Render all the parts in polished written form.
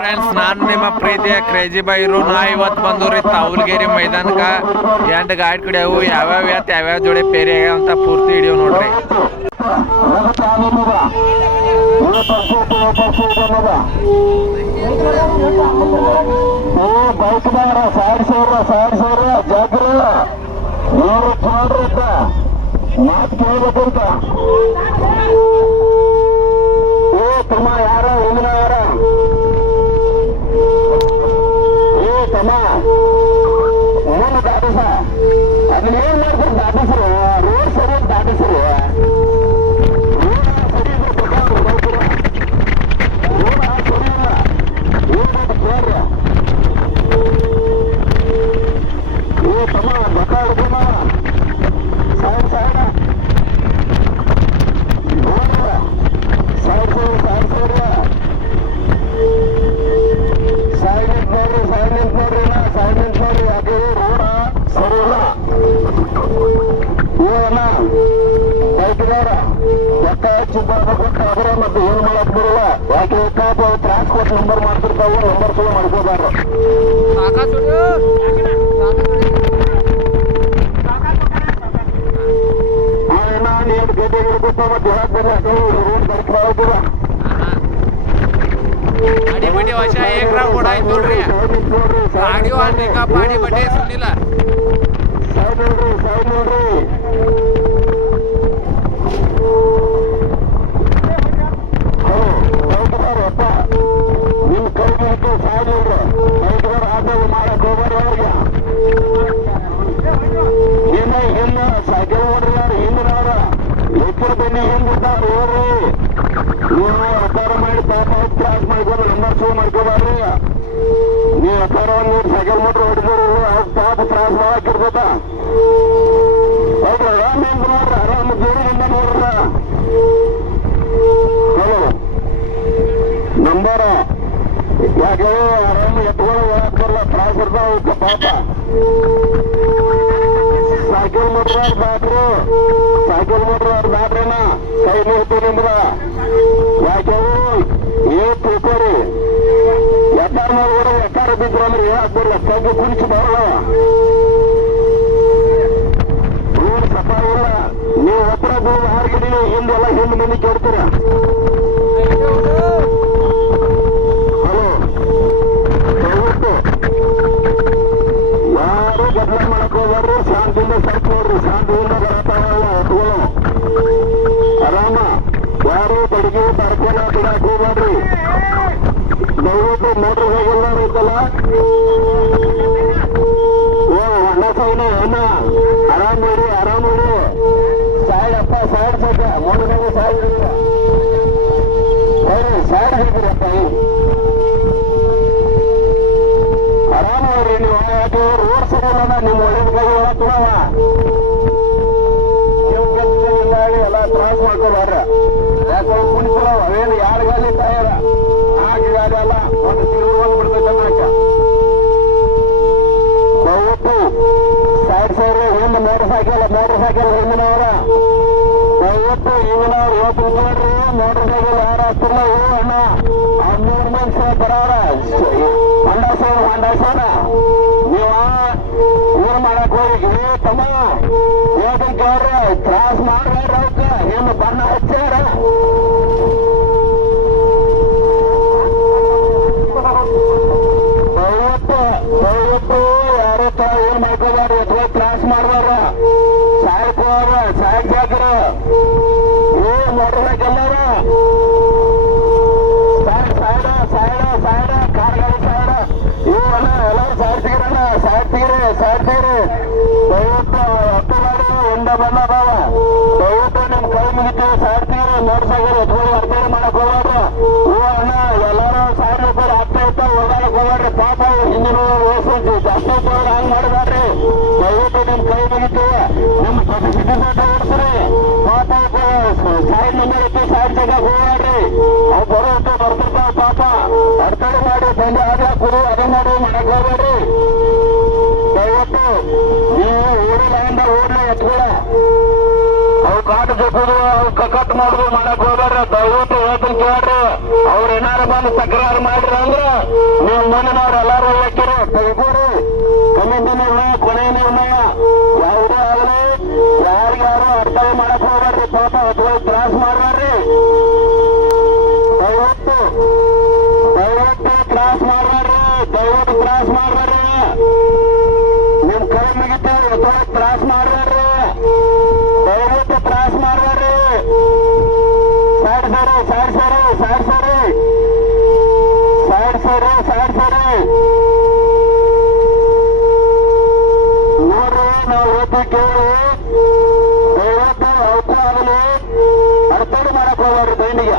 Friends, ನಾನು ನಿಮ್ಮ ಪ್ರೀತಿಯ ಕ್ರೇಜಿ ಬೈರು. ನಾ ಇವತ್ತು ಬಂದೂರಿ ತಾವಲ್ಗೇರಿ ಮೈದಾನಕ ಎಂಟು ಗಾಡಿ ಕಡಿಯವು ಯಾವ್ಯಾವ ಜೋಡಿ ಪೇರಿ ಅಂತ ಪೂರ್ತಿ ಹಿಡಿಯೋ ನೋಡ್ರಿ. ತಮ್ಮ ಯಾರ ಹಿಂದಿನ ಯಾರ ತಮ್ಮ ಮುಂದೆ ದಾಟಿಸ ಅದನ್ನ ಏನ್ ಮಾಡ್ಬೇಕು? ದಾಟಿಸ್ರು ರೋಡ್ ಸರಿ ದಾಟಿಸ್ರು ಮತ್ತೆ ಏನು ಮಾಡಕ್ ಬರಲ್ಲ. ಯಾಕೆ ಟ್ರಾನ್ಸ್ಪೋರ್ಟ್ ನಂಬರ್ ಮಾಡ್ತಿರ್ತಾವೆ, ನಂಬರ್ ಸಲ ಮಾಡ್ಕೋಬಾರ್ದು. ನಾನು 8 ಗಂಟೆಗೆ ಇರ್ಬೇಕು ಮತ್ತೆ ರೋಡ್ ಬರ್ಕ್ ಮಾಡೋದಿಲ್ಲ. ಅಡಿಬಡಿ ವರ್ಷ ಏಕ್ರ ಓಡಾಯ್ತು ನೋಡ್ರಿ. ಗಾಡಿ ಪಾಡಿ ಬಡ್ಡೆ ಸುನಿಲ್ಲ. ಸೈಡ್ ನೋಡ್ರಿ ನಿಮ್ ಕೈ ಬಿಟ್ಟು ಸೈಡ್ ನೋಡ್ರಿ. ರೈತರು ಆದಾಗ ಮಾಡಕ್ ಹೋಗ್ಬಾರ್ದು ಅವ್ರಿಗೆ. ಹಿಂದೆ ಸೈಕಲ್ ನೋಡ್ರಿ, ಅವ್ರು ಹಿಂದಿನವ್ರ ಎಚ್ಚರ ಬನ್ನಿ ಹಿಂದಿರ್ತಾರ ಹೋಗ್ರಿ. ನೀವು ವ್ಯಾಪಾರ ಮಾಡಿ ಪಾಪ ಕ್ರಾಸ್ ಮಾಡ್ಕೊಂಡು ನಂಬರ್ ಶೋ ಮಾಡ್ಕೋಬಾರ್ರಿ. ನೀವು ವ್ಯಾಪಾರ ಒಂದು ಸೈಕಲ್ ಮೋಟ್ರ್ ಹೊಡಿದ್ರು ಪಾಪ ಕ್ರಾಸ್ ಮಾಡಾಕಿರ್ತದ. ಹೌದು, ಆರಾಮ್ ಹೆಂಗ್ ನೋಡ್ರಿ, ಆರಾಮ್ ಜೋಡಿನಿಂದ ನೋಡ್ರ. ಹಲೋ ನಂಬರ ಯಾಕೆ ಆರಾಮ್ ಎತ್ಕೊಳ್ಳೋ ಒಳಕ್ ಬರಲ್ಲ, ತ್ರಾಸ ಇರ್ತಾವ ಪಾಪ. ಸೈಕಲ್ ಮೋಟ್ರ್ ಬ್ಯಾಟ್ರು, ಸೈಕಲ್ ಮೋಟ್ರ್ ಅವ್ರ ಬ್ಯಾಟ್ರಿನ ಕೈ ಮುಗಿತು ನಿಮ್ದ. ಯಾಕೆ ತಿಳ್ಕೋರಿ, ಎಕ್ಕಾರ ನೋಡ್ಬಿಡ, ಎಕ್ಕಾರ ಬಿದ್ರು ಅಂದ್ರೆ ಹೇಳಕ್ ಬರಲ್ಲ. ಕೈಗೆ ಕುಣಿಸಿ ಬರಲ್ಲ, ರೋಡ್ ಸಫಾ ಇಲ್ಲ. ನೀವು ಹತ್ರ ದೂರ ಹಾರ್ಗಿಡಿ, ಹಿಂದೆಲ್ಲ ಹಿಂದ್ ಮಂದಿ ಕೇಳ್ತೀರ. ಹಲೋ, ದಯವಿಟ್ಟು ಯಾರು ಗದ್ದಲ ಮಾಡಕ್ ಹೋಗ್ಬಾರ್ರಿ. ಶಾಂತಿಯಿಂದ ಸ್ವಲ್ಪ ನೋಡ್ರಿ, ಶಾಂತಿಯಿಂದ ಬರತಾವಲ್ಲ ಹೊತ್ಗಳು ಆರಾಮ. ಯಾರು ಬಡಗಿ ಬರ್ಕೋಣ ಬಿಡಕ್ ಹೋಗ್ಬಾರ್ರಿ. ದಯವಿಟ್ಟು ಮೋಟರ್ ಸೈಕಲ್ ಐತಲ್ಲ, ಅಣ್ಣ ಸೈನ ಅಣ್ಣ ಆರಾಮ್ ನೋಡಿ, ಆರಾಮ್ ನೋಡಿ. ಸೈಡ್ ಅಪ್ಪ, side side motorcycle side side ಹಾಕಿರಪ್ಪ. ಆರಾಮ ಅವ್ರಿ ನೀವು. ಯಾಕೆ ರೋಡ್ ಸಿಗಲ್ಲ, ನಿಮ್ ಒಳ್ಳೆ ಕೈ ಒಳಗ ಎಲ್ಲ ತ್ರಾಸ್ ಮಾಡ್ಕೋಬಾರ. ಯಾಕೆ ಕುಣಿಸಲ್ಲ, ಅವೇನು ಯಾರ ಗಾಲಿ ಟಯರ ಆಗಿ ಗಾಡಿ ಅಲ್ಲ, ಒಂದು ತಿರುಗಿ ಹೋಗ್ಬಿಡ್ತೈತೆ ಅನ್ನಕ. ದಯವಿಟ್ಟು ಸೈಡ್ ಹಿಂದೆ ಮೋಟರ್ ಸೈಕಲ್ ಹಿಂದಿನವರ ದಯವಿಟ್ಟು ಈಗಿನವ್ರು ಇವತ್ತು ನೋಡ್ರಿ. ಮೋಟರ್ ಸೈಕಲ್ ಯಾರು ಹತ್ತಿಲ್ಲ ಅಣ್ಣ, ಆ 3 ಮನುಷ್ಯ ಬರೋರ ಹೊಂಡಾಸೋಣ. ನೀವ ಏನ್ ಮಾಡಕ್ ಹೋಗಿ ತಮ್ಮ ಹೋಗಕ್ಕೆ ಅವ್ರ ತ್ರಾಸ್ ಮಾಡ್ಬೇಡ್ರಿ. ಅವಕ್ಕ ಏನು ಬಣ್ಣ ಹಚ್ಚಾರ. ದಯವಿಟ್ಟು ಯಾರ ಏನ್ ಮಾಡ್ಕೋಬಾರ್ದು, ಅಥವಾ ತ್ರಾಸ್ ಮಾಡ್ಬಾರ. ಸಾಯ್ಕೋರ ಸಾಯಕ್ ಸಾಕ್ರ ಮೋಟರ್ ಸೈಕಲ್ ಸೈಡ್ ಕಾರ್ ಗಾಡಿ ಸೈಡ್ ಇವಲ್ಲ ಎಲ್ಲರೂ ಸೈಡ್ ಸಿಗಿರಿ. ದಯವಿಟ್ಟು ಹತ್ತು ಗಾಡಿ ಹಿಂದೆ ಬಂದ ಬಾವ. ದಯವಿಟ್ಟು ನಿಮ್ ಕೈ ಮುಗಿತು ಸೈಡ್ ಸಿಗಿರಿ. ಮೋಟರ್ ಸೈಕಲ್ ಎತ್ಕೊಂಡು ಅರ್ಜಿ ಮಾಡಕ್ ಹೋಗ್ಬಾರ್ದು. ಅಣ್ಣ ಎಲ್ಲರೂ ಸೈಡ್ ಹೋಗ್ಬಾರ್ದು. ಆಗ್ತಾ ಇತ್ತ ಓಡಾಡಕ್ ಹೋಗ್ಬಾರ್ರಿ. ಪಾಪ ಹಿಂದಿನ ಓಡಿಸಿ ಜಾಸ್ತಿ ಹಂಗ್ ಮಾಡಬೇಡ್ರಿ. ದಯವಿಟ್ಟು ನಿಮ್ ಕೈ ಮುಗಿತು ನಿಮ್ ಸಿಟಿ ಓಡಿಸ್ರಿ. ಪಾಪ ಸೈಡ್ ನಂಬರ್ ಇತ್ತು, ಸೈಡ್ ಸಿಗಕ್ ಹೋಗ್ಬಾರ್ರಿ. ಅವು ಬರೋದು ಬರ್ತಿರ್ತಾವ ಪಾಪ. ಅಡ್ತಡೆ ಮಾಡಿ ಬಂದು ಆದ್ರೆ ಕುಡಿ ಅದೇ ಮಾಡಿ ಮಾಡಕ್ ಹೋಗ್ಬೇಡ್ರಿ. ದಯವಿಟ್ಟು ನೀವು ಓಡಿ ಲೈನ್ದ ಓಡ್ಲ ಎತ್ಕೊಳ. ಅವಕ್ಕ ಆಟ ಜೊತೆದು ಕಟ್ ಮಾಡುದು ಮಾಡಕ್ ಹೋಗ್ಬೇಡ್ರಿ ದಯವಿಟ್ಟು ಹೇಳ್ತೀನಿ ಕೇಳ್ರಿ ಅವ್ರ ಏನಾರು ಬಂದು ತಕರಾರು ಮಾಡ್ರಿ ಅಂದ್ರ ನೀವು ಮನೆಯವ್ರು ಎಲ್ಲಾರು ಹಾಕಿರಿ ತೆಗಿಕೋರಿ ಕಮಿಟಿ ನಿರ್ಣಯ ಕೊನೆ ನಿರ್ಣಯ ಯಾವುದೇ ಆಗಲಿ ಯಾರಿಗಾರು ಅರ್ಥ ಮಾಡಕ್ ಹೋಗ್ಬೇಡ್ರಿ ಪಾಪ ಅಥವಾ ತ್ರಾಸ ಮಾಡ್ಬೇಡ್ರಿ ದಯವಿಟ್ಟು ತ್ರಾಸ ಮಾಡ್ಬೇಡ್ರಿ ದಯವಿಟ್ಟು ತ್ರಾಸ ಮಾಡ್ಬೇಡ್ರಿ ನಿಮ್ ಕೈ ಮುಗಿತೀವಿ ಅಥವಾ ತ್ರಾಸ ಮಾಡ್ಬೇಡ್ರಿ ದಯವಿಟ್ಟು ತ್ರಾಸ ಮಾಡ್ಬೇಡ್ರಿ ಸೈಡ್ ಸರಿ ನೋಡ್ರಿ ನಾವು ಓದಿ ಕೇಳಿ ದಯವಿಟ್ಟು ಅವತ್ತು ಆಗಲಿ ಅಡ್ತಡಿ ಮಾಡಕ್ ಹೋಗ್ಬೇಡ್ರಿ ಬೈನಿಗೆ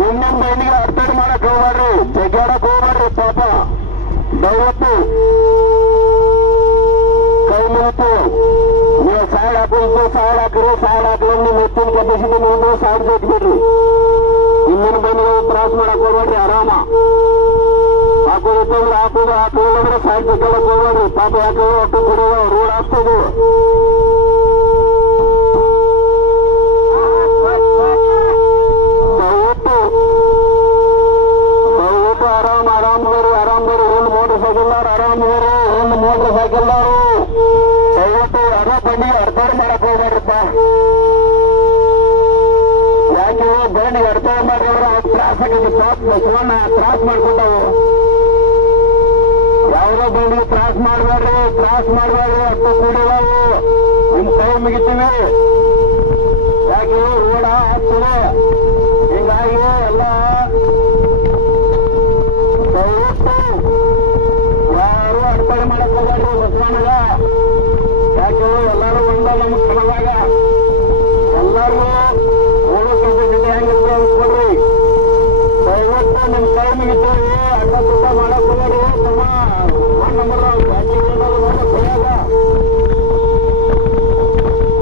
ನಿಮ್ಮ ಬೈನಿಗೆ ಅಡ್ತಡಿ ಮಾಡಕ್ ಹೋಗ್ಬೇಡ್ರಿ ಜಗ್ಗಾಡಕ್ ಹೋಗ್ಬೇಡ್ರಿ ಪಾಪ ದಯವಿಟ್ಟು ಕೈ ಮುಗಿತು ನೀವು ಸಾಲ ಹಾಕೋದು ಸಾಲ ಹಾಕಿರಿ ಸಾಲ ಹಾಕಿದ್ರೆ ನಿಮ್ಮ ಹೆಚ್ಚಿನ ಕೆಪಾಸಿಟಿ ನೀವು ಸಾಲ ಜೊಟ್ಬಿಡ್ರಿ ಹಿಂದಿನ ಬಂದಿಗೆ ತ್ರಾಸ ಮಾಡಕ್ ಹೋಗ್ಬೇಡ್ರಿ ಆರಾಮ ಹಾಕೋದಿತ್ತಂದ್ರೆ ಹಾಕೋದ್ರೆ ಸಾಲ ಜಗ್ಗಾಡಕ್ ಹೋಗ್ಬೇಡ್ರಿ ಪಾಪ ಯಾಕೆ ಒಟ್ಟು ಕೊಡುವ ರೋಡ್ ಹಾಕ್ತದೆ ದಯವಿಟ್ಟು ಆರಾಮ್ ಬರ್ರಿ ಒಂದು ಮೋಟರ್ ಸೈಕಲ್ ಆರಾಮ್ ಬರ್ರಿ ಒಂದು ಮೋಟರ್ ಸೈಕಲ್ ದಯವಿಟ್ಟು ಅರ ಬಂಡಿ ಅಡ್ತಾರ ಮಾಡಕ್ ಹೋಗ್ಬಾರ್ದಪ್ಪ ಯಾಕೆ ಬಂಡಿ ಅಡ್ತಾರ ಮಾಡಿದ್ರೆ ಅವ್ರು ತ್ರಾಸ ಬಸವಣ್ಣ ತ್ರಾಸ ಮಾಡ್ಕೊತಾವು ಯಾವ್ದೋ ಬಂಡಿಗೆ ತ್ರಾಸ ಮಾಡ್ಬೇಡ್ರಿ ಅಷ್ಟು ಕೂಡಿದಾವು ನಿಮ್ ಕೈ ಮುಗಿತೀವಿ ಯಾಕೆ ರೋಡ ಆಗ್ತದೆ ಹೀಗಾಗಿ ಎಲ್ಲ ದಯವಿಟ್ಟು ಯಾರು ಅಡ್ತಾರ ಮಾಡಕ್ ಹೋಗ್ಬಾರ್ದು ಬಸವಣ್ಣಗ ಯಾಕೆ ಎಲ್ಲಾರು ಒಂದ ನಮ್ಮ ಕಣದಾಗ ಎಲ್ಲಾರು ಹೋಗೋ ಕೆಪಾಸಿಟಿ ಹೆಂಗಿರ್ತದೆ ಅನ್ಸ್ಕೊಡ್ರಿ ದಯವಿಟ್ಟು ನಿಮ್ ಕೈ ಮುಗಿತೀವಿ ಅಡ್ಡ ತುಟ್ಟ ಮಾಡಕ್ ಹೋಗ್ರಿ ತಮ್ಮ ನಂಬರ್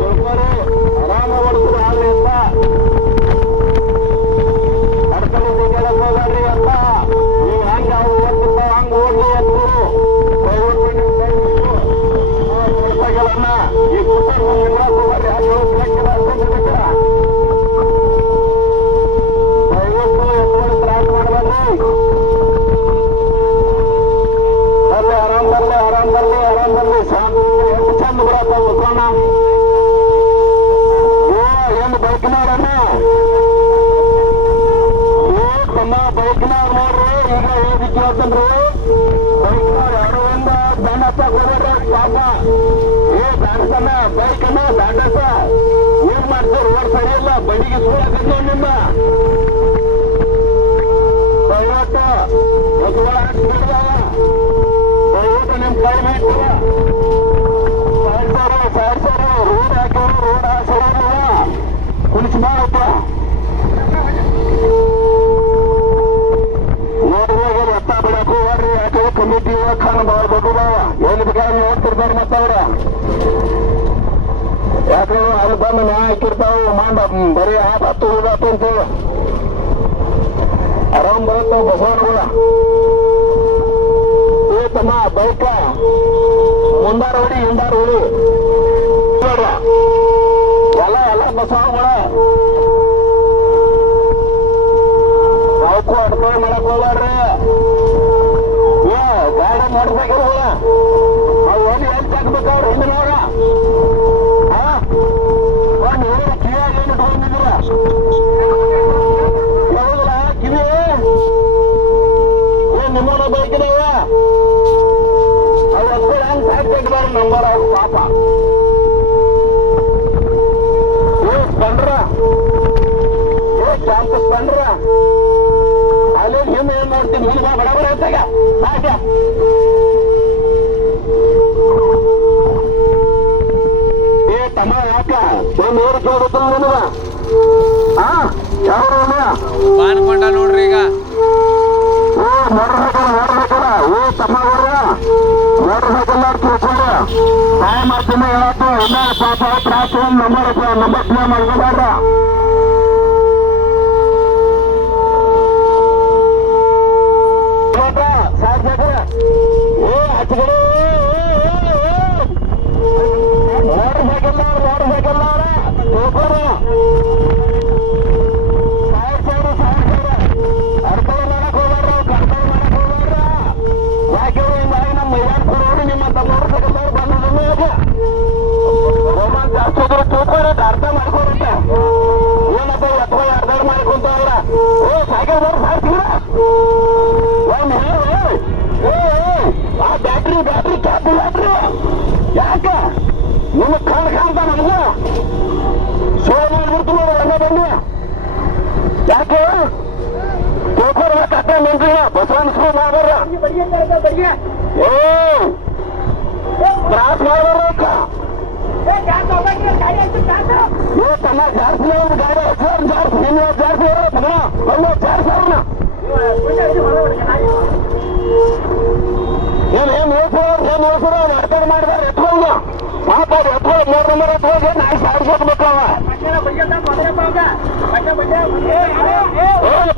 ತಿಳ್ಕೊರಿ ಆರಾಮ ಹೊಡ್ತೀರಿ ಆಗ್ಲಿ ಅಂತ ಅಡ್ಕಲಿ ತಿಂಗಳಕ್ ಹೋಗ್ರಿ ಅಂತ ನೀವು ಹೆಂಗ ಅವು ಓದ್ತಿರ್ತಾವ ಹಂಗ ಓಡ್ಲಿ ಅಂತ ದಯವಿಟ್ಟು ನಿಮ್ ಕೈ ಮುಗಿತು ಸೈಕಲನ್ನ ಈ ಕುಟುಂಬ ಹೋಗ್ರಿ ಅದು ಲೆಕ್ಕಿಲ್ಲ ಅನ್ಕೊಂಡಿರ್ಬೇಕ ದಯವಿಟ್ಟು ಎತ್ಕೊಂಡು ತ್ರಾಸ ಮಾಡ್ಬೇಡ್ರಿ ಆರಾಮ್ ಬರ್ಲಿ ಶಾಂತಿ ಎಷ್ಟು ಚಂದ ಬರತ್ತ ಬಸವಣ್ಣ ಏನು ಬೈಕ್ನವ್ರನ್ನ ತಮ್ಮ ಬೈಕ್ನವ್ರು ನೋಡ್ರಿ ಈಗ ಹೇಳಿ ಕೇಳ್ತನ್ರಿ ಬೈಕ್ನವ್ರು ಯಾರು ಒಂದ ದಂಡ ಹಚ್ಚಕ್ ಹೋಗ್ರಿ ಪಾಪ ದಾಂಡಸನ್ನ ಬೈಕನ್ನ ದಾಂಡಸ ಏನ್ ಮಾಡ್ತಾರೆ ರೋಡ್ ಸರಿ ಇಲ್ಲ ಬಡಿಗೆ ಸುಳ್ಳಕತ್ ನಿಮ್ಮ ದಯವಿಟ್ಟು ದಯವಿಟ್ಟು ನಿಮ್ ಕೈ ಬಿಟ್ಟಿಲ್ಲ ಸೈಡ್ ರೋಡ್ ಹಾಕಿದ್ರು ರೋಡ್ ಸರಿಯಿಲ್ಲ ಕುಣಿಸಿ ಮಾಡಪ್ಪ ನೋಡಿದಾಗ ಎತ್ತ ಬಿಡಕ್ ಹೋಗ್ರಿ ಯಾಕೆ ಕಮಿಟಿ ಖಾನ ಬಾಳ ದೊಡ್ಡದಾವ ಎಲ್ಲಿ ಬೇಕಾದ್ರೆ ನೋಡ್ತಿರ್ತಾರೆ ಮತ್ತವ್ರ ಯಾಕೆ ಅಲ್ಲಿ ಬಂದು ನ್ಯಾಯ ಹಾಕಿರ್ತಾವ ಮಾಡ ಬರೀ ಹತ್ತು ಹೋದಾತು ಅಂತೇಳಿ ಆರಾಮ್ ಬರುತ್ತಾವ ಬಸವಣ್ಣಗಳ ತಮ್ಮ ಬೈಕ ಮುಂದಾರ ಹೊಡಿ ಹಿಂದಾರ ಹೊಡಿ ಎಲ್ಲ ಬಸವಗಳ ಅವಕ್ಕೂ ಅಡ್ಕೊಂಡು ಮಾಡಕ್ ಹೋಗ್ಬಾರ್ರಿ ಗಾಡಿ ನೋಡ್ಬೇಕಿಲ್ಲ ಅವು ಎಲ್ಲಿ ಹಾಕ್ಬೇಕವ್ರು ಹಿಂದಿನವಾಗ ನೀವು ಕಿವಿಯಾಗ ಏನು ಇಟ್ಕೊಂಡಿದ್ದೀರ ಯಾವುದಿಲ್ಲ ಕಿವಿ ಏನ್ ನಿಮ್ಮನ್ನ ಬೈಕಿದಾವ ಅವು ಹತ್ತು ಹೆಂಗ್ ಸಾಕ್ಬೇಕಬಾರ್ದು ನಂಬರ್ ಅವ್ರ ಪಾಪ ಸ್ಪಂಡ್ರ ಕ್ಯಾಂಪಸ್ ಸ್ಪಂಡ್ರ ಅಲ್ಲಿ ಹಿಂದೆ ಏನ್ ನೋಡ್ತೀನಿ ಹಿಂದೆ ಬಡಬಡ ಹೊತ್ತಾಗ ಹಾಗೆ ತಮ್ಮ ಯಾಕ ಒಂದು ಊರು ಕೇಳುತ್ತಲ್ಲ ನನಗ ಯಾವ ಬಾನ್ಕೊಂಡ ನೋಡ್ರಿ ಈಗ ನೋಡ್ಬೇಕಲ್ಲ ತಮ್ಮ ನೋಡ್ಬೇಕಲ್ಲ ತಿಳ್ಕೊಂಡ ಸಹಾಯ ಮಾಡ್ತೀನಿ ಹೇಳತ್ತು ಇಲ್ಲ ಪಾಪ ತ್ರಾಸ ನಂಬರ್ ಪ್ಲೇ ಮಾಡ್ಕೋಬೇಡ ಸಾಧ್ಯ ನೋಡ್ಬೇಕಲ್ಲ ತ್ರಾಸ ಮಾಡ್ಬಾರ್ದು ತನ್ನ ಜಾಸ್ತಿ ಗಾಡಿ ಜಾಸ್ತಿ ನಿನ್ನ ಜಾಸ್ತಿ ಒಳ್ಳೆ ಜಾಸ್ತಿ ಏನ್ ಓಡಿಸೋರು ಅಡ್ಕಡೆ ಮಾಡಿದಾರೆ ಎತ್ಕೊಂಡು ಪಾಪ ಅವ್ರು ಎತ್ಕೊಂಡು 3 ನಂಬರ್ ಎತ್ಕೊಂಡು ನಾಲ್ಕು ಸಾವಿರ ಕೊಟ್ಬೇಕವ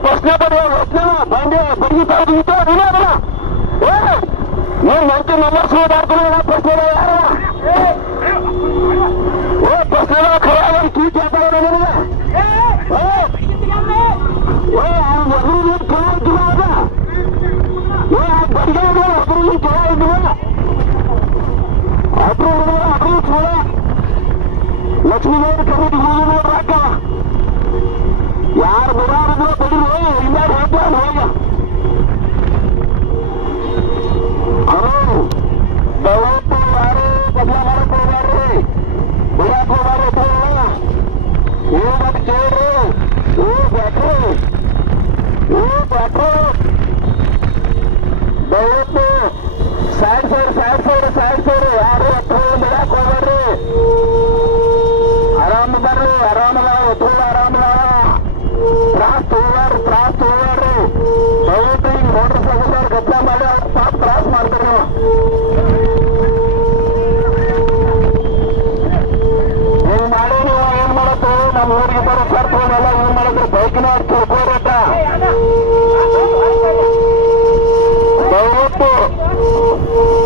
ಪ್ರಶ್ನೆ ಬಂಡಿ ನೀನ್ ಮಂತ್ರಿ ನಂಬರ್ ಸುಳ್ಳು ಮಾಡ್ಕೊಂಡು ಪ್ರಶ್ನೆ ಯಾರ ಪ್ರಶ್ನೆ ಕೀಟ್ ಹೇಳ್ತಾರೆ ನಿನಗೆ ಲಕ್ಷ್ಮೀದೇವಿ ಕಮಿಟಿ ನೋಡ್ರಾಕ ಯಾರು ಬರೋರಿದ್ರು ಬಡಿದ್ರು ಇಲ್ಲ ಹೋಗ್ತಾನೆ ಹೋಗ ಅವರು ದಯವಿಟ್ಟು ಯಾರು ಬದಲ ಮಾಡಕ್ ಹೋಗ್ಬಾರ್ರಿ ಬಿಡಕ್ ಹೋಗ್ಬಾರ್ರಿ ಏನಾದ್ರು ಕೇಳ್ರಿ ಬ್ಯಾಟ್ರಿ ದಯವಿಟ್ಟು ಸೈಡ್ ಯಾರು ಬಿಡಕ್ ಹೋಗ್ಬಾರ್ರಿ ಆರಾಮ ಬರ್ರಿ ಆರಾಮದ ತ್ರಾಸ್ ತಗೋಬಾರ್ರಿ ದಯವಿಟ್ಟು ಹಿಂಗ್ ಮೋಟರ್ ಸೈಕಲ್ ಗದ್ದ ಮಾಡಿ ಅವ್ರು ಪಾಪ ತ್ರಾಸ್ ಮಾಡ್ತಾರೆ ಹಿಂಗ್ ಮಾಡಿ ನೀವು ಏನ್ ಮಾಡತ್ತು ನಮ್ಮ ಊರಿಗೆ ಬರೋ ಸರ್ಪನೆಲ್ಲ ಏನ್ ಮಾಡಿದ್ರೆ ಬೈಕಿನ ತಿಳ್ಕೋರತ್ತ ದಯವಿಟ್ಟು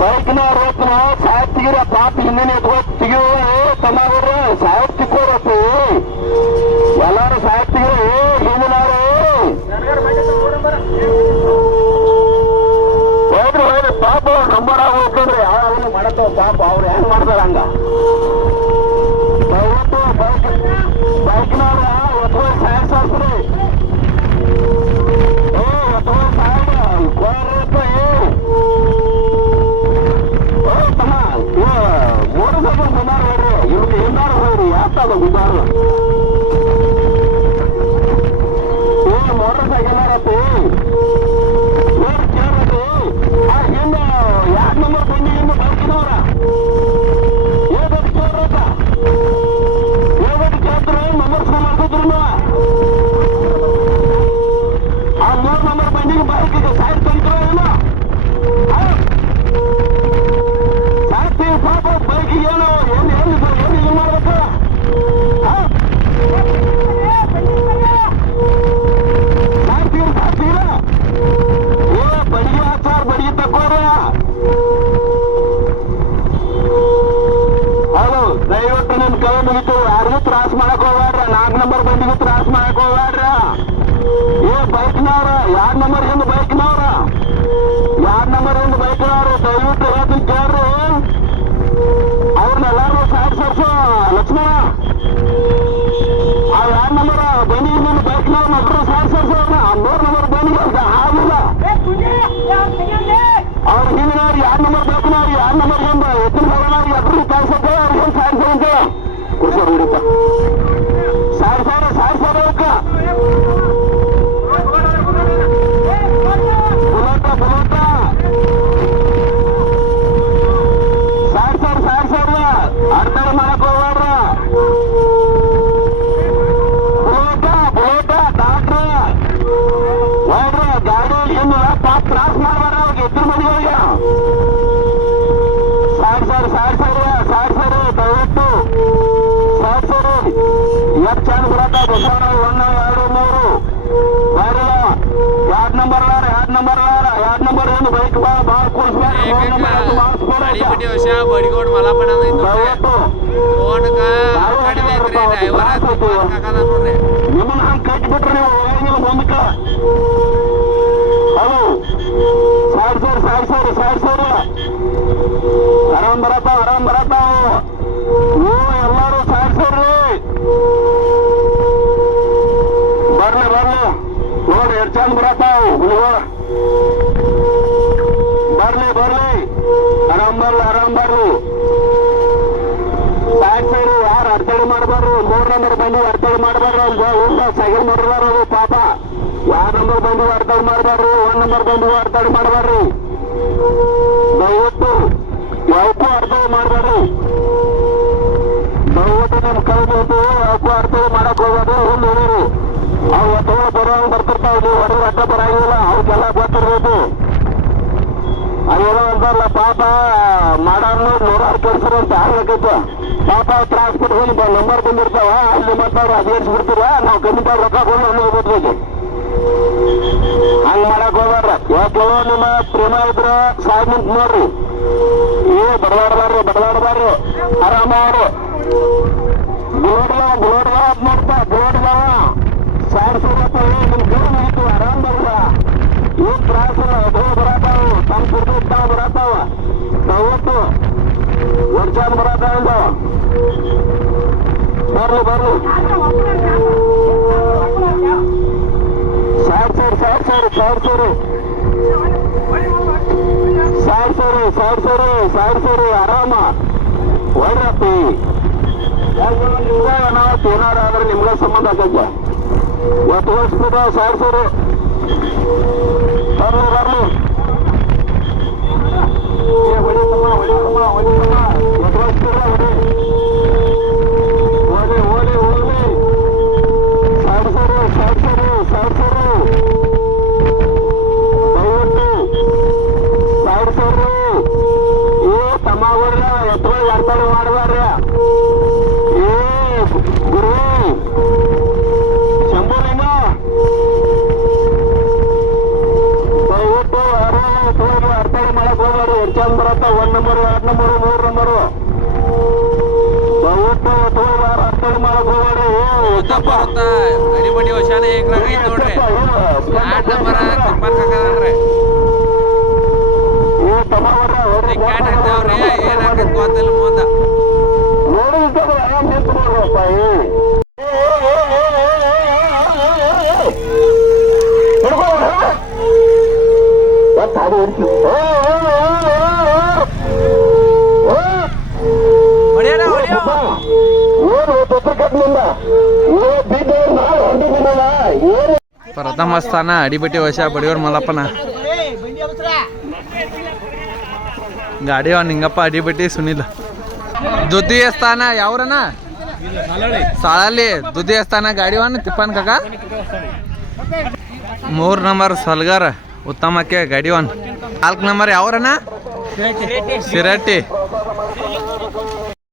ಬೈಕಿನ ರೋತ್ನ ಸಾಯ್ ತೆಗಿರ ಪಾಪ ಹಿಂದಿನ ತೆಗಿಯೋ ತಮ್ಮಾಗ್ರಿ ಸಾಯ್ ತಿಕ್ಕೋರತ್ತು ಎಲ್ಲಾರು ಸಾಯ್ ತೆಗಿರಿ ಹಿಂದಿನಾರು ಹೋಗ್ರಿ ಪಾಪ ನಂಬರ್ ಆಗಿ ಹೋಗ್ತದ್ರಿ ಯಾವಾಗ ಮಾಡತ್ತವ ಪಾಪ ಅವ್ರು ಹೆಂಗ್ ಮಾಡ್ತಾರ ಹಂಗ ದಯವಿಟ್ಟು ಬೈಕ್ನವ್ರ ಒತ್ತುವರಿ ಸಾಯ ಸಾಸ್ರಿ ಒತ್ತುವರಿ ಸಾಯ ಕೋರಪ್ಪ ತಮ್ಮ ಮೂರು ಸ್ವಲ್ಪ ಗುಮಾರ್ ಹೋಗ್ರಿ ಇವ್ರಿಗೆ ಹಿಂದಾರು ಹೋಗ್ರಿ ಯಾತದ ಗುಮಾರ್ ಮೋಟರ್ ಸೈಕಲ್ ಯಾರಪ್ಪಿ ಹಿಂದ 2 ನಂಬರ್ ಬಂಡಿಯಿಂದ ಬೈಕಿನವ್ರ ಕೇಳ್ತಾರೆ ನಂಬರ್ ಫೋನ್ ಮಾಡ್ಕೊದ್ರು ಆ 3 ನಂಬರ್ ಬಂಡಿಗೆ ಬೈಕಿಗೆ ಸೈಡ್ ತಂತ್ರ ಏನೋ ಸಾಯ್ತೀವಿ ಪಾಪ ಬೈಕಿಗೆ ಏನೋ ಏನು ಮಾಡ್ಬೇಕು ಬಡಿಗೆ ಹಾಕ್ತಾರ ಬಡಿಗೆ ತಕೋರ ಹೌದು ದಯವಿಟ್ಟು ನಿಮ್ ಕೈ ಮುಗಿತು ಯಾರಿಗೂ ತ್ರಾಸ ಮಾಡಕ್ ಹೋಗ್ಬೇಡ್ರ 4 ನಂಬರ್ ಬಂಡಿಗೆ ತ್ರಾಸ ಮಾಡಕ್ ಹೋಗ್ಬೇಡ್ರ ಬೈಕ್ನವ್ರ 2 ನಂಬರ್ ಹಿಂದ್ ಬೈಕ್ನವ್ರ 2 ನಂಬರ್ ಹಿಂದ್ ಬೈಕ್ನವ್ರು ದಯವಿಟ್ಟು ಹೇಳ್ತೀನಿ ಕೇಳ್ರಿ ಅವ್ರನ್ನೆಲ್ಲಾರು ಸೈಡ್ ಸರ್ಸು ಲಕ್ಷ್ಮಣ ಆ 2 ನಂಬರ್ ಬಂಡಿಗೆ ಬೈಕ್ನವ್ರ ಮಕ್ಕಳು ಸೈಡ್ ಸರ್ಸೋರ್ನ 3 ನಂಬರ್ ಬಂಡಿಗೆ ಆಗಿಲ್ಲ ಅವ್ರ ಹಿಂದಿನವ್ರು 2 ನಂಬರ್ ಬೇಕನವ್ರು 2 ನಂಬರ್ ಹಿಂದ ಎತ್ತಿನ ಹೊರನವ್ರಿಗೆ ಎಬ್ಬರು ಕಾಯಿಸಕ್ಕೆ ಅವ್ರಿಗೆ ಸಾಯಿಸಂತ ಕುರ್ಸೋರು ಹುಡುಕ ಸಾಯಿಸಾರ ಅವಕ್ಕ ಬುಲೋಟ ಸಾಯಿಸಾರ ಅಡ್ತಾರ ಮಾಡಕ್ ಹೋಗ್ಬಾರ್ರ ಬುಲೋಟ ಡಾಕ್ಟ್ರ ಹೋಗ್ರ ಗಾಡಿ ಏನು ಪಾಪ ತ್ರಾಸ್ ಮಾಡ್ಬಾರ ಅವ್ರಿಗೆ ಎತ್ತಿನ ಮನೆಗಳಿಗೆ ಸಾಯಿಸಾರ ದಯವಿಟ್ಟು ಸಾಯಿಸಾರ ಎಷ್ಟು ಚಂದ ಬರತ್ತ ಬಸವಣ್ಣ 1 2 3 ಬರಲ್ಲ 2 ನಂಬರ್ 2 ನಂಬರ್ ಏನು ಬೈಕ್ ಬಾಳ ಕೂರಿಸ್ಬೇಕು ಬಡಿಗೋಡ್ ಮಲಾಪಣ ದಯವಿಟ್ಟು ನಿಮ್ಮನ್ನ ಹಂಗೆ ಕಟ್ಟಿಬಿಟ್ರೆ ನೀವು ಹೋಗಿಲ್ಲ ಮುಂದಕ್ಕೆ ಹಲೋ ಸಾಯಿಸಾರ ಆರಾಮ್ ಬರತ್ತಾವು ಎಲ್ಲಾರು ಸಾಯಿಸ್ರಿ ಬರ್ಲಿ ನೋಡಿ ಎಷ್ಟು ಚಂದ ಬರತ್ತಾವು ಬರ್ಲಿ ಆರಾಮ್ ಬರ್ಲಿ ಸಾಯಿಸ್ರಿ ಯಾರು ಅಡ್ತಡಿ ಮಾಡ್ಬಾರ್ದು 3 ನಂಬರ್ ಬಂದು ಅಡ್ತಡಿ ಮಾಡ್ಬಾರ್ದು ಸೈಕಲ್ ನೋಡ್ರಾರ ಪಾಪ ಯಾವ ನಂಬರ್ ಬಂದು ಅಡ್ತಾಡಿ ಮಾಡಬೇಡ್ರಿ, 1 ನಂಬರ್ ಬಂದು ಅಡ್ತಾಡಿ ಮಾಡಬೇಡ್ರಿ. ದಯವಿಟ್ಟು ಯಾವಕ್ಕೂ ಅಡ್ತಾಡಿ ಮಾಡಬೇಡ್ರಿ. ದಯವಿಟ್ಟು ನಿಮ್ಮ ಕೈ ಮುಗಿದು ಯಾವಕ್ಕೂ ಅಡ್ತಾಡಿ ಮಾಡಕ್ ಹೋಗೋದು ಹುಲ್ಲು ಹೊಡೀರಿ. ಅವು ಎತ್ತುಗಳು ಬರೋಂಗ್ ಬರ್ತಿರ್ತಾವ, ನೀವು ಹೊಡೆದ್ರೆ ಅಡ್ಡ ಬರಂಗಿಲ್ಲ, ಅವಕ್ಕೆಲ್ಲ ಗೊತ್ತಿರ್ಬೇಕು. ಅವೆಲ್ಲ ಅಂತಾರಲ್ಲ ಪಾಪ ಮಾಡೋರು 100 ಕೆಲಸ ಅಂತ ಆಗ್ಬೇಕೈತೆ. ಪಾಪ ಟ್ರಾನ್ಸ್ಪೋರ್ಟ್ ಹೋಗಿ ನಂಬರ್ ಬಂದಿರ್ತಾವ, ಅಲ್ಲಿ ಮಾತಾಡೋ ಅದೇರ್ಸ್ಬಿಡ್ತೀರ, ನಾವು ಕಮ್ಮಿ ರೊಕ್ಕ ಕೊಂಡು ಹೋಗ್ಬೇಕು. ಹಂಗ್ ಮಾಡಕ್ ಹೋಗ್ಬಾರ್ರ. ಯಾಕೆ ನಿಮ್ಮ ಪ್ರೇಮ ಇದ್ರ ಸಾಯ್ ನಿಂತ ನೋಡ್ರಿ. ಬಡದಾಡ್ಬಾರ್ರಿ ಆರಾಮ ಅವರು ಬುಲೋಡ್ಲ ಮಾಡ್ತಾ ಬುಲೋಡ್ಲವ ಸಾಯಿಸೋದಪ್ಪ. ನಿಮ್ ಕೈ ಮುಗಿತು ಆರಾಮ್ ಬರ್ಲ. ಏನ್ ತ್ರಾಸ ಅದು ಬರತಾವು, ತಮ್ಮ ಕುರ್ದು ತಾವು ಬರತಾವ. ದಯವಿಟ್ಟು ವರ್ಷಾನ್ ಬರತಾವ. ಬರ್ಲಿ ಸಾಡ್ಸೋರಿ ಆರಾಮ ಒಳ್ರಪ್ಪಿ. ನಾವು ಏನಾರಾದ್ರೆ ನಿಮ್ಗೆ ಸಂಬಂಧ ಆಗೈತೆ. ಇವತ್ತು ವರ್ಷದ ಸಾಡ್ಸೋರಿ ಬರ್ಲಿ ಅಡಿಬಡಿ ಹೊಸಾನ ಐತಿ ನೋಡ್ರಿ. 2 ನಂಬರ್ ತಿಪ್ಪನ್ ಹಾಕದ್ರಿ ಟಿಕೆಟ್ ಹಾಕ್ತಾವ್ರಿ. ಏನಾಗತ್ ಗೊತ್ತಿಲ್ಲ ಮುಂದ. ಪ್ರಥಮ ಸ್ಥಾನ ಅಡಿಬಟ್ಟಿ ವಶ ಬಡಿಯೋರ್ ಮಲ್ಲಪ್ಪನ. ಗಾಡಿ ನಿಂಗಪ್ಪ ಅಡಿಬಟ್ಟಿ ಸುನಿಲ್. ದ್ವಿತೀಯ ಸ್ಥಾನ ಯಾವ್ರನ ಸಾಳಲ್ಲಿ. ದ್ವಿತೀಯ ಸ್ಥಾನ ಗಾಡಿವನ್ ತಿಪ್ಪನ್ ಕಾಕ. 3 ನಂಬರ್ ಸಲ್ಗಾರ್ ಉತ್ತಮಕ್ಕೆ ಗಾಡಿವನ್. 4 ನಂಬರ್ ಯಾವ್ರನ ಸಿರಟ್ಟಿ.